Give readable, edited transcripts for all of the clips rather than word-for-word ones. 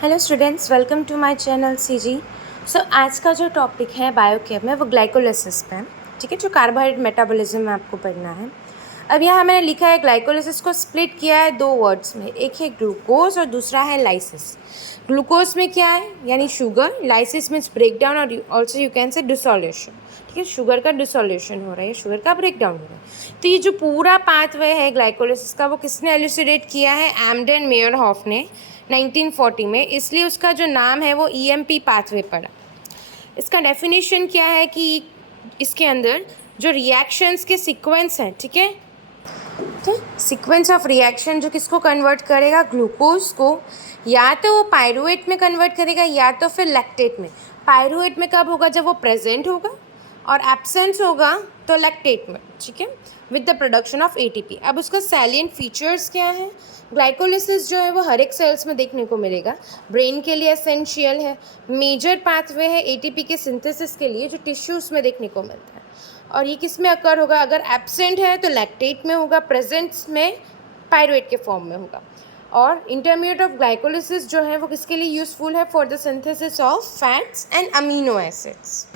Hello students, welcome to my channel CG. आज का जो टॉपिक है बायोकेम में वो ग्लाइकोलिसिस पे है। ठीक है, जो कार्बोहाइड्रेट मेटाबॉलिज्म में आपको पढ़ना है। अब यहाँ मैंने लिखा है ग्लाइकोलिसिस को स्प्लिट किया है दो वर्ड्स में, एक है ग्लूकोज और दूसरा है लाइसिस। ग्लूकोज में क्या है यानी sugar, lysis means break down और also you can say dissolution. ठीक है, शुगर का डिसोल्यूशन हो रहा है, शुगर का ब्रेक डाउन हो रहा है। तो ये जो पूरा पाथवे है ग्लाइकोलिसिस का वो किसने एल्यूसिडेट किया है? एम्डेन मेयरहॉफ ने 1940 में, इसलिए उसका जो नाम है वो ईएमपी पाथवे पड़ा। इसका डेफिनेशन क्या है कि इसके अंदर जो रिएक्शंस के सीक्वेंस हैं, ठीक है, सीक्वेंस ऑफ रिएक्शन जो किसको कन्वर्ट करेगा? ग्लूकोज को या तो वो पायरुवेट में कन्वर्ट करेगा या तो फिर लैक्टेट में। पायरुवेट में कब होगा? जब वो प्रेजेंट होगा, और एब्सेंस होगा तो लैक्टेट में। ठीक है, with the production of ATP. अब उसका सैलिएंट फीचर्स क्या है? ग्लाइकोलिसिस जो है वो हर एक सेल्स में देखने को मिलेगा, ब्रेन के लिए एसेंशियल है, मेजर पाथवे है एटीपी के सिंथेसिस के लिए जो टिश्यूज़ में देखने को मिलता है। और ये किस में अकर होगा? अगर एब्सेंट है तो लैक्टेट में होगा, प्रेजेंट्स में पायरुवेट के फॉर्म में होगा। और इंटरमीडिएट ऑफ ग्लाइकोलिसिस जो है वो किसके लिए यूजफुल है? For the synthesis of fats and amino acids.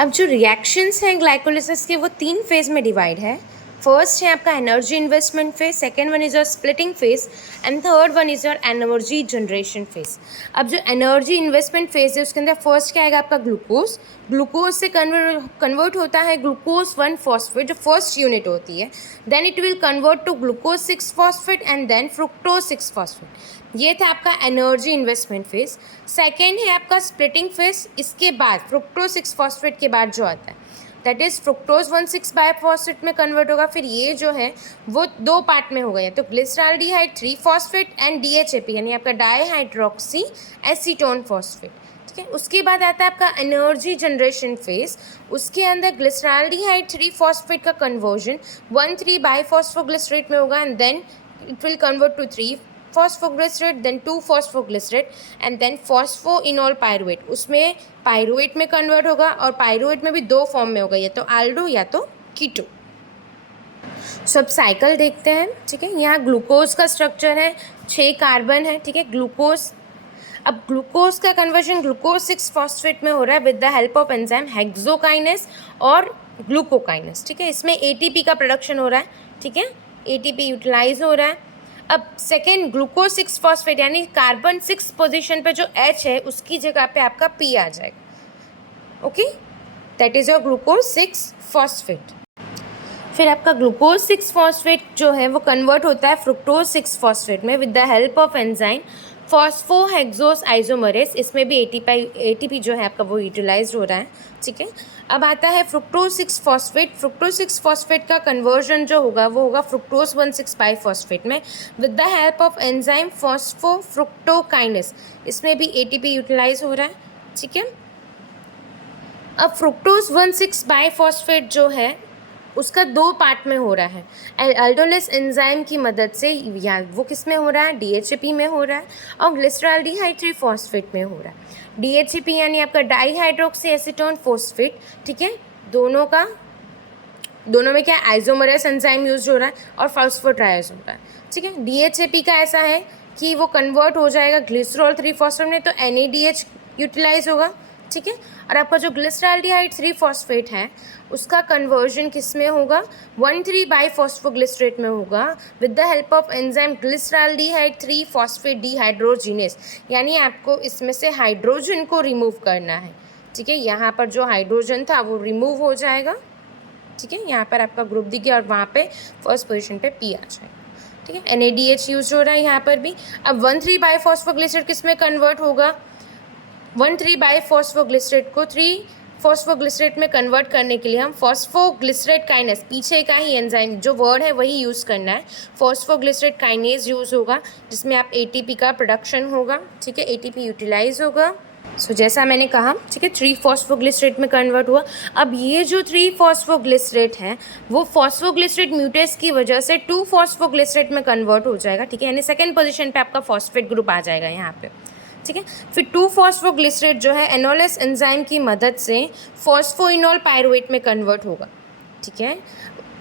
अब जो रिएक्शंस हैं ग्लाइकोलिसिस के वो 3 फेज़ में डिवाइड है। फर्स्ट है आपका energy investment phase, second one is your splitting phase, and third one is your energy generation phase. अब जो एनर्जी इन्वेस्टमेंट फेज है उसके अंदर फर्स्ट क्या आएगा? आपका ग्लूकोज। ग्लूकोज से कन्वर्ट होता है ग्लूकोज 1 फॉस्फेट जो फर्स्ट यूनिट होती है, then it will convert to glucose 6 phosphate and then fructose 6 phosphate. ये था आपका एनर्जी इन्वेस्टमेंट फेज। सेकेंड है आपका स्प्लिटिंग फेज, इसके बाद फ्रुक्टोज 6 फॉस्फेट के बाद जो आता है दैट इज़ फ्रुक्टोज 1,6 बायफॉस्फेट में कन्वर्ट होगा। फिर ये जो है वो दो पार्ट में हो गया, तो ग्लिसरॉल्डिहाइड 3 फॉस्फेट एंड डीएचएपी यानी आपका डाईहाइड्रोक्सी एसीटोन फॉस्फेट। ठीक है, उसके बाद आता है आपका एनर्जी जनरेशन फेज। उसके अंदर ग्लिसरॉल्डिहाइड 3 फॉस्फेट का कन्वर्जन 1,3 बाईफॉस्फोग्लिसरेट में होगा, and then it will convert to 3 phosphoglycerate, then 2 phosphoglycerate and then phosphoenol pyruvate। उसमें पायरुवेट में कन्वर्ट होगा, और पायरुवेट में भी दो फॉर्म में होगा, या तो आल्डो या तो कीटो। सब साइकिल देखते हैं। ठीक है, यहाँ ग्लूकोज का स्ट्रक्चर है, 6 कार्बन है। ठीक है, ग्लूकोज, अब ग्लूकोज का कन्वर्जन ग्लूकोज 6 फॉस्फेट में हो रहा है with the help of enzyme hexokinase और ग्लूकोकाइनेस। ठीक है, इसमें एटीपी का प्रोडक्शन हो रहा है। ठीक है, एटीपी यूटिलाइज हो रहा है। अब सेकेंड ग्लूकोज 6 फॉस्फेट यानी कार्बन 6 पोजीशन पे जो H है उसकी जगह पे आपका P आ जाएगा। Okay, that is your glucose 6 phosphate. फिर आपका ग्लूकोज 6 फॉस्फेट जो है वो कन्वर्ट होता है फ्रुक्टोज 6 फॉस्फेट में with the help of enzyme phosphohexose isomerase. इसमें भी एटीपी जो है आपका वो यूटिलाइज हो रहा है। ठीक है, अब आता है फ्रुक्टोज 6 फॉस्फेट। फ्रुक्टोज 6 फॉस्फेट का कन्वर्जन जो होगा वो होगा फ्रुक्टोज 1,6 बाईफॉस्फेट में with the help of enzyme phosphofructokinase. इसमें भी एटीपी यूटिलाइज हो रहा है। ठीक है, अब फ्रुक्टोज 1,6 बाईफॉस्फेट जो है उसका दो पार्ट में हो रहा है। अल्डोलेस एंजाइम की मदद से, या वो किस में हो रहा है? डीएचएपी में हो रहा है, और ग्लिसरॉल्डिहाइड 3 फॉस्फेट में हो रहा है। डीएचएपी यानी आपका डाईहाइड्रोक्सी एसीटोन फॉस्फेट। ठीक है, दोनों में क्या आइसोमरेस एंजाइम यूज हो रहा है और फॉस्फोट्राइज हो रहा है। ठीक है, डीएचएपी का ऐसा है कि वो कन्वर्ट हो जाएगा ग्लिसरॉल 3 फॉस्फेट में, तो NADH यूटिलाइज होगा। ठीक है, और आपका जो ग्लिसरॉल्डिहाइड 3 फॉस्फेट है उसका कन्वर्जन किस में होगा? 1,3 बाईफॉस्फोग्लिसरेट में होगा with the help of enzyme glyceraldehyde 3 phosphate dehydrogenase. यानी आपको इसमें से हाइड्रोजन को रिमूव करना है। ठीक है, यहाँ पर जो हाइड्रोजन था वो रिमूव हो जाएगा। ठीक है, यहाँ पर आपका ग्रुप दिख गया और वहाँ पे फर्स्ट पोजीशन पे P आ जाएगा। ठीक है, NADH यूज हो रहा है यहाँ पर भी। अब 1,3 बाईफॉस्फोग्लिसरेट किस में कन्वर्ट होगा? 1,3 बाईफॉस्फोग्लिसरेट को 3 फॉस्फोग्लिसरेट में कन्वर्ट करने के लिए हम फॉस्फोग्लिसरेट काइनेस, पीछे का ही एंजाइम जो वर्ड है वही यूज़ करना है। फॉस्फोग्लिसरेट काइनेज यूज़ होगा जिसमें आप एटीपी का प्रोडक्शन होगा। ठीक है, एटीपी यूटिलाइज होगा। जैसा मैंने कहा, ठीक है, 3 फॉस्फोग्लिसरेट में कन्वर्ट हुआ। अब ये जो 3 फॉस्फोग्लिसरेट है वो फॉस्फोग्लिसरेट म्यूटेस की वजह से 2 फॉस्फोग्लिसरेट में कन्वर्ट हो जाएगा। ठीक है, यानी सेकेंड पोजिशन पर आपका फॉस्फेट ग्रुप आ जाएगा यहाँ पे। ठीक है, फिर 2 फॉस्फोग्लिसरेट जो है एनोलेस एंजाइम की मदद से फॉस्फोइनोल पायरुवेट में कन्वर्ट होगा। ठीक है,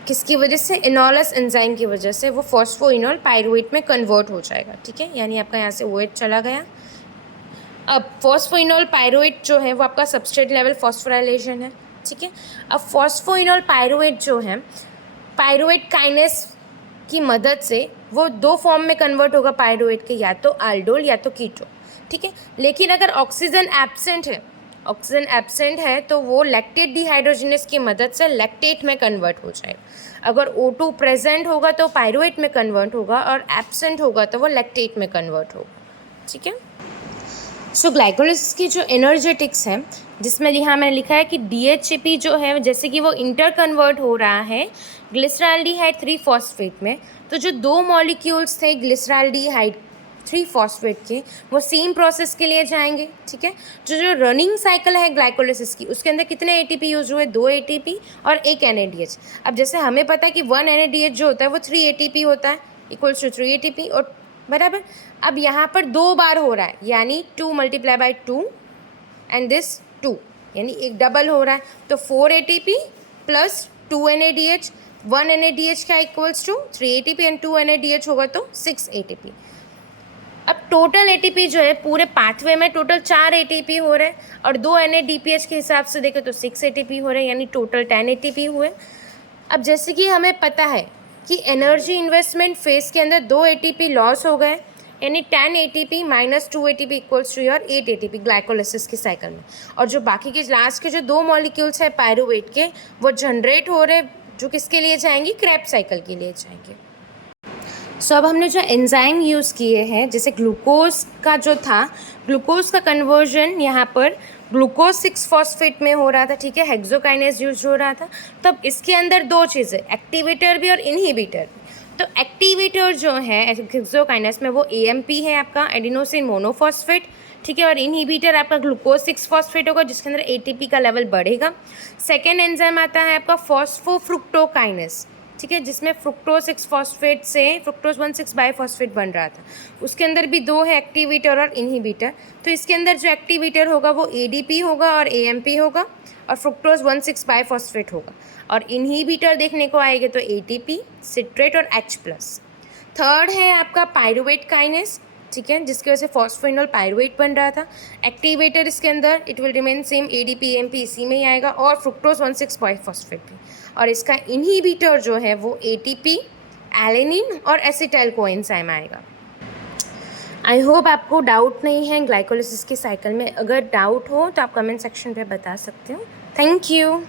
किसकी वजह से? इनोलस एंजाइम की वजह से वो फॉस्फोइनोल पायरुवेट में कन्वर्ट हो जाएगा, ठीक है। यानी आपका यहाँ से OH चला गया। अब फॉस्फोइनोल पायरुवेट जो है वो आपका सबस्ट्रेट लेवल फॉस्फोराइलेशन है, ठीक है। अब फॉस्फोइनोल पायरुवेट जो है पायरुवेट काइनेस की मदद से वो दो फॉर्म में कन्वर्ट होगा पायरुवेट के, या तो aldol या तो कीटो, ठीक है। लेकिन अगर ऑक्सीजन एब्सेंट है तो वो लैक्टेट डिहाइड्रोजिनेस की मदद से लैक्टेट में कन्वर्ट हो जाएगा। अगर O2 प्रेजेंट होगा तो पायरुवेट में कन्वर्ट होगा, और एब्सेंट होगा तो वो लैक्टेट में कन्वर्ट होगा, ठीक है। सो ग्लाइकोलिसिस की जो एनर्जेटिक्स है, जिसमें यहाँ मैंने लिखा है कि DHAP जो है जैसे कि वो इंटर कन्वर्ट हो रहा है ग्लिसरॉल्डिहाइड 3-फॉस्फेट में, तो जो दो मॉलिक्यूल्स थे ग्लिसरॉल्डिहाइड 3-फॉस्फेट के वो सेम प्रोसेस के लिए जाएंगे, ठीक है। जो रनिंग साइकिल है ग्लाइकोलिसिस की, उसके अंदर कितने ATP यूज हुए? 2 ATP और 1 NADH। अब जैसे हमें पता है कि 1 NADH जो होता है वो 3 ATP होता है, इक्वल्स टू 3 ATP, और बराबर। अब यहाँ पर 2 बार हो रहा है, यानी 2 × 2 एंड दिस 2, यानी एक डबल हो रहा है, तो 4 ATP प्लस 2 NADH, 1 NADH का equals to 3 ATP and 2 NADH होगा तो 6 ATP। अब टोटल ATP जो है पूरे पाथवे में टोटल 4 ATP हो रहे हैं, और 2 NADPH के हिसाब से देखें तो 6 ATP हो रहे हैं, यानी टोटल 10 ATP हुए। अब जैसे कि हमें पता है कि एनर्जी इन्वेस्टमेंट फेज के अंदर 2 ATP लॉस हो गए, यानी 10 ATP minus 2 ATP equals to your 8 ATP glycolysis के साइकिल में। और जो बाकी के लास्ट के जो 2 मॉलिक्यूल्स है पायरुवेट के वो जनरेट हो रहे, जो किसके लिए जाएंगी? क्रेब्स साइकिल के लिए जाएंगे। सो अब हमने जो एंजाइम यूज़ किए हैं, जैसे ग्लूकोज का जो था, ग्लूकोज का कन्वर्जन यहाँ पर ग्लूकोज 6-फॉस्फेट में हो रहा था, ठीक है, हेक्सोकाइनेज यूज हो रहा था। तब इसके अंदर 2 चीज़ें, एक्टिवेटर भी और इनहिबिटर भी। तो एक्टिवेटर जो है हेक्सोकाइनेज में वो AMP है आपका, एडिनोसिन मोनोफॉस्फेट, ठीक है, और इनहिबिटर आपका ग्लूकोज 6-फॉस्फेट होगा जिसके अंदर ATP का लेवल बढ़ेगा। सेकेंड एंजाइम आता है आपका फॉस्फोफ्रुक्टोकाइनेज, ठीक है, जिसमें फ्रुक्टोज 6-फॉस्फेट से फ्रुक्टोज 1,6-बाइफॉस्फेट बन रहा था। उसके अंदर भी 2 है, एक्टिवेटर और इनहिबिटर। तो इसके अंदर जो एक्टिवेटर होगा वो ADP होगा और AMP होगा, और फ्रुक्टोज 1,6-बाइफॉस्फेट होगा, और इनहिबिटर देखने को आएगा तो ATP, सिट्रेट और H+। थर्ड है आपका पायरुवेट काइनेस, ठीक है, जिसकी वजह से फॉस्फोइनोल पायरुवेट बन रहा था। एक्टिवेटर इसके अंदर it will remain same, ADP AMP इसी में ही आएगा, और फ्रुक्टोज 1,6-बाइफॉस्फेट भी। और इसका इनहिबिटर जो है वो ATP, एलेनिन और एसिटाइल कोएंजाइम आएगा। आई होप आपको डाउट नहीं है ग्लाइकोलिसिस के साइकिल में। अगर डाउट हो तो आप कमेंट सेक्शन पे बता सकते हो। Thank you.